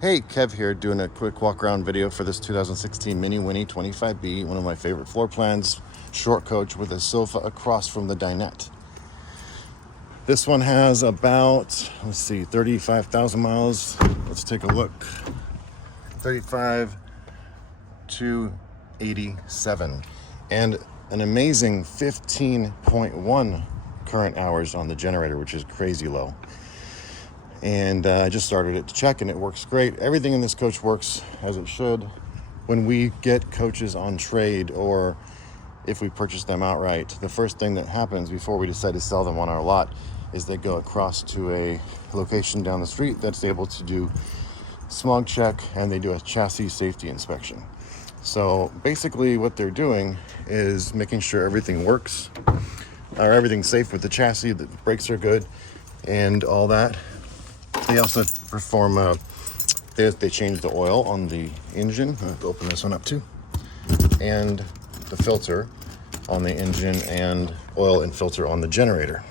Hey, Kev here, doing a quick walk around video for this 2016 Minnie Winnie 25B, one of my favorite floor plans, short coach with a sofa across from the dinette. This one has about, 35,000 miles. Let's take a look. 35 to 87. And an amazing 15.1 current hours on the generator, which is crazy low. And I just started it to check, and it works great. Everything in this coach works as it should. When we get coaches on trade, or if we purchase them outright, the first thing that happens before we decide to sell them on our lot is they go across to a location down the street that's able to do smog check, and they do a chassis safety inspection. So basically what they're doing is making sure everything works, or everything's safe with the chassis, the brakes are good, and all that. They also perform, they change the oil on the engine. I have to open this one up too. And the filter on the engine, and oil and filter on the generator.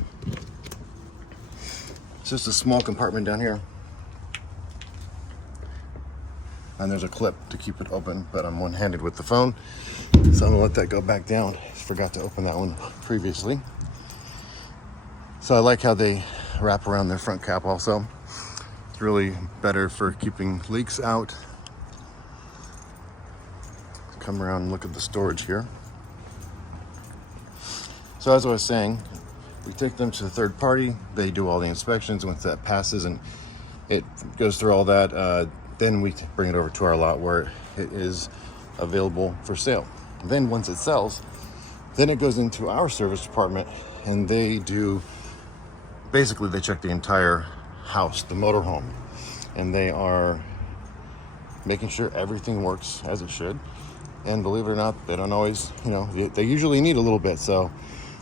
It's just a small compartment down here. And there's a clip to keep it open, but I'm one-handed with the phone, so I'm gonna let that go back down. Forgot to open that one previously. So I like how they wrap around their front cap also. It's really better for keeping leaks out. Come around and look at the storage here. So as I was saying, we take them to the third party. They do all the inspections. Once that passes and it goes through all that, then we bring it over to our lot where it is available for sale. Then once it sells, then it goes into our service department, and they do, basically they check the entire house, the motorhome, and they are making sure everything works as it should. And believe it or not, they don't always, they usually need a little bit, so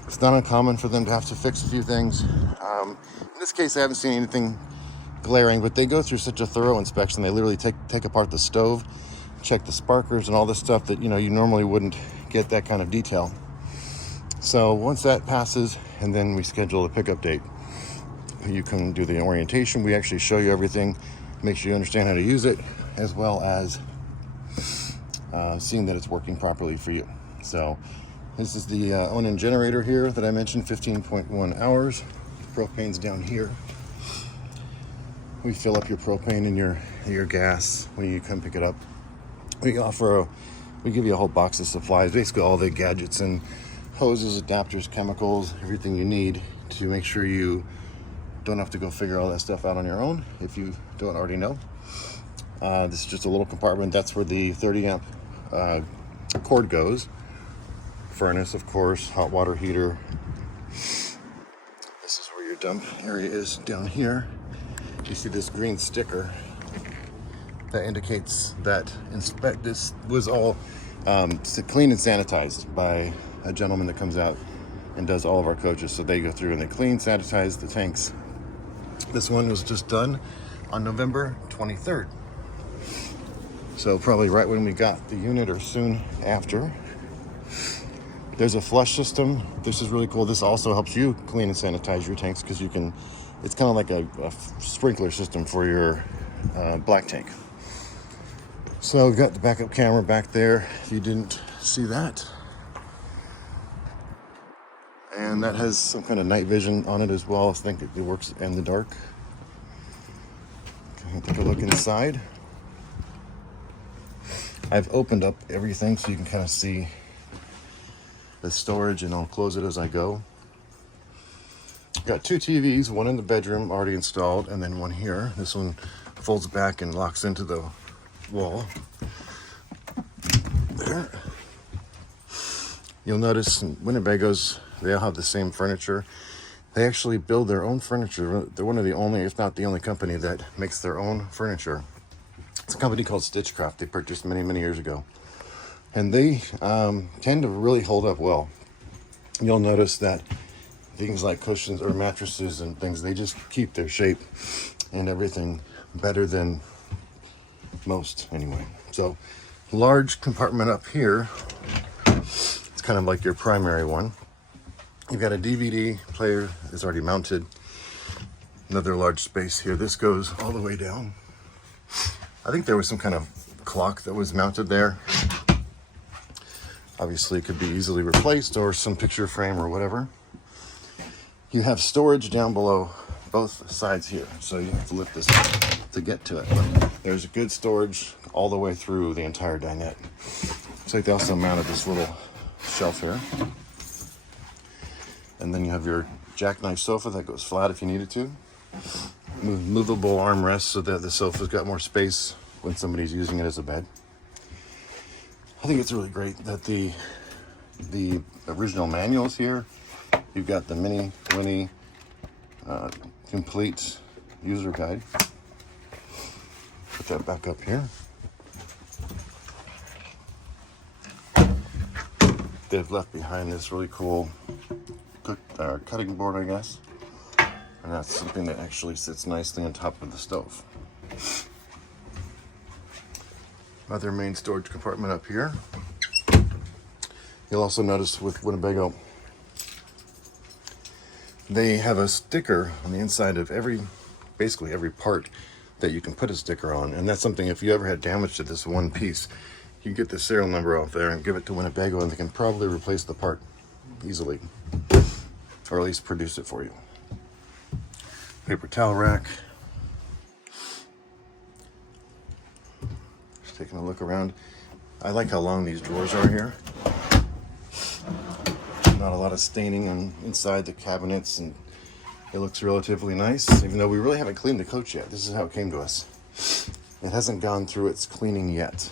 it's not uncommon for them to have to fix a few things. In this case, I haven't seen anything glaring, but they go through such a thorough inspection. They literally take apart the stove, check the sparkers and all this stuff that you normally wouldn't get that kind of detail. So once that passes, and then we schedule a pickup date, you can do the orientation. We actually show you everything, make sure you understand how to use it, as well as seeing that it's working properly for you. So this is the Onan generator here that I mentioned, 15.1 hours. Propane's down here. We fill up your propane and your gas when you come pick it up. We give you a whole box of supplies, basically all the gadgets and hoses, adapters, chemicals, everything you need to make sure you don't have to go figure all that stuff out on your own if you don't already know. This is just a little compartment. That's where the 30 amp cord goes. Furnace, of course, hot water heater. This is where your dump area is down here. You see this green sticker that indicates that this was all cleaned and sanitized by a gentleman that comes out and does all of our coaches. So they go through and they clean, sanitize the tanks. This one was just done on November 23rd. So probably right when we got the unit or soon after. There's a flush system. This is really cool. This also helps you clean and sanitize your tanks, because it's kind of like a sprinkler system for your black tank. So we've got the backup camera back there, if you didn't see that. And that has some kind of night vision on it as well. I think it works in the dark. Okay, take a look inside. I've opened up everything so you can kind of see the storage, and I'll close it as I go. Got two TVs, one in the bedroom already installed, and then one here. This one folds back and locks into the wall. There. You'll notice in Winnebagos, they all have the same furniture. They actually build their own furniture. They're one of the only, if not the only company that makes their own furniture. It's a company called Stitchcraft. They purchased many, many years ago. And they tend to really hold up well. You'll notice that things like cushions or mattresses and things, they just keep their shape and everything better than most anyway. So large compartment up here. It's kind of like your primary one. You've got a DVD player that's already mounted. Another large space here. This goes all the way down. I think there was some kind of clock that was mounted there. Obviously, it could be easily replaced, or some picture frame or whatever. You have storage down below both sides here, so you have to lift this up to get to it. But there's good storage all the way through the entire dinette. Looks like they also mounted this little shelf here. And then you have your jackknife sofa that goes flat if you needed to. Movable armrests so that the sofa's got more space when somebody's using it as a bed. I think it's really great that the original manuals here. You've got the Minnie, Winnie, complete user guide. Put that back up here. They've left behind this really cool cutting board, I guess. And that's something that actually sits nicely on top of the stove. Other main storage compartment up here. You'll also notice with Winnebago, they have a sticker on the inside of basically every part that you can put a sticker on. And that's something, if you ever had damage to this one piece, you get the serial number off there and give it to Winnebago, and they can probably replace the part easily, or at least produce it for you. Paper towel rack. Just taking a look around. I like how long these drawers are here. Not a lot of staining inside the cabinets, and it looks relatively nice, even though we really haven't cleaned the coach yet. This is how it came to us. It hasn't gone through its cleaning yet.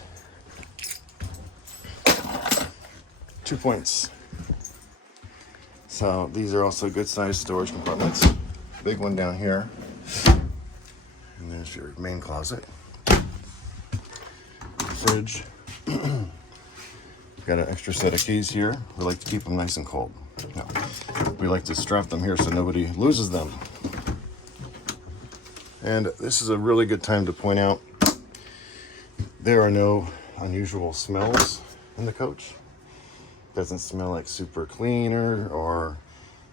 2 points. So these are also good sized storage compartments. Big one down here. And there's your main closet. Fridge. Got an extra set of keys here. We like to keep them nice and cold. No, we like to strap them here so nobody loses them. And this is a really good time to point out there are no unusual smells in the coach. Doesn't smell like super cleaner or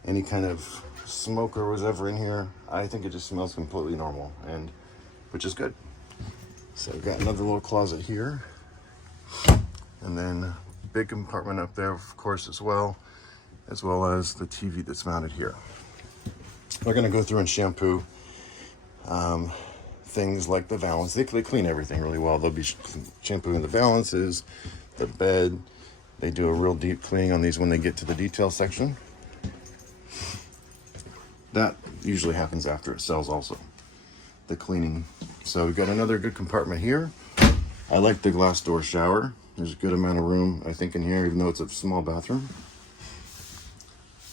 any kind of smoke or whatever in here. I think it just smells completely normal, and which is good. So we've got another little closet here, and then big compartment up there, of course, as well as the TV that's mounted here. We're going to go through and shampoo things like the valance. They clean everything really well. They'll be shampooing the valances, the bed. They do a real deep cleaning on these when they get to the detail section. That usually happens after it sells also, the cleaning. So we've got another good compartment here. I like the glass door shower. There's a good amount of room, I think, in here, even though it's a small bathroom.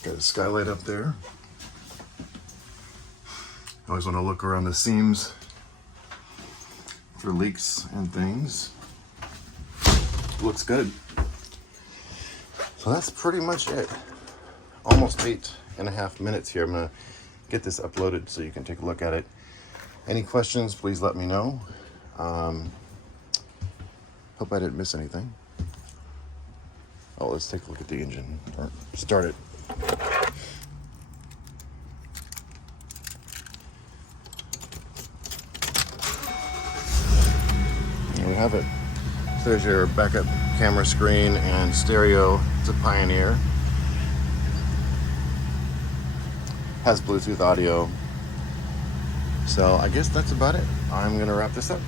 Got a skylight up there. Always want to look around the seams for leaks and things. Looks good. So that's pretty much it. Almost 8.5 minutes here. I'm gonna get this uploaded so you can take a look at it. Any questions, please let me know. Hope I didn't miss anything. Oh, let's take a look at the engine, or start it. There we have it. So there's your backup camera screen and stereo. It's a Pioneer. Has Bluetooth audio. So I guess that's about it. I'm gonna wrap this up.